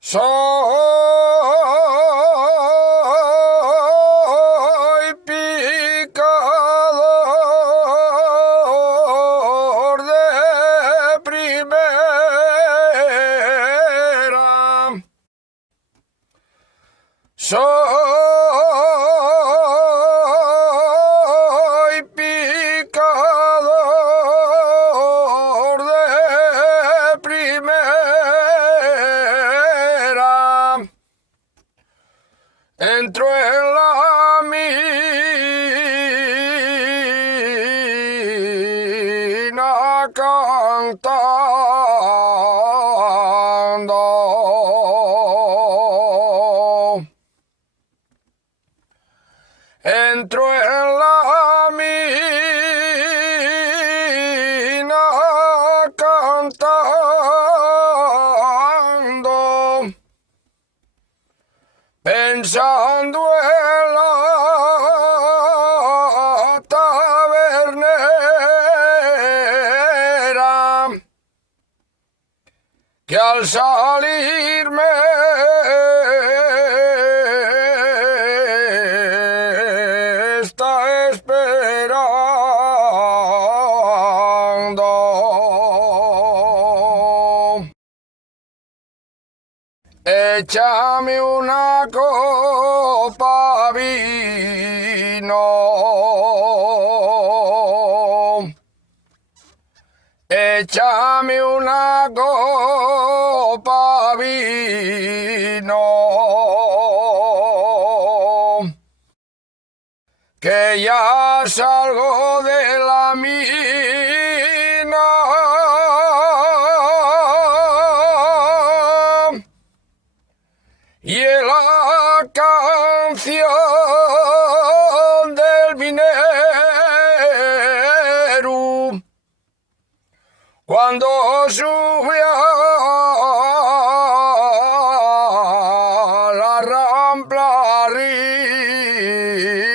Soy picador de primera. Soy picador de primera. Entro en la mina cantando. Entro en la mina cantando, pensando en la tabernera, que al salirme está esperando. Échame una copa vino. Échame una copa vino. Que ya salgo de la mina. Y en la canción del minero, cuando sube a la Rambla arriba,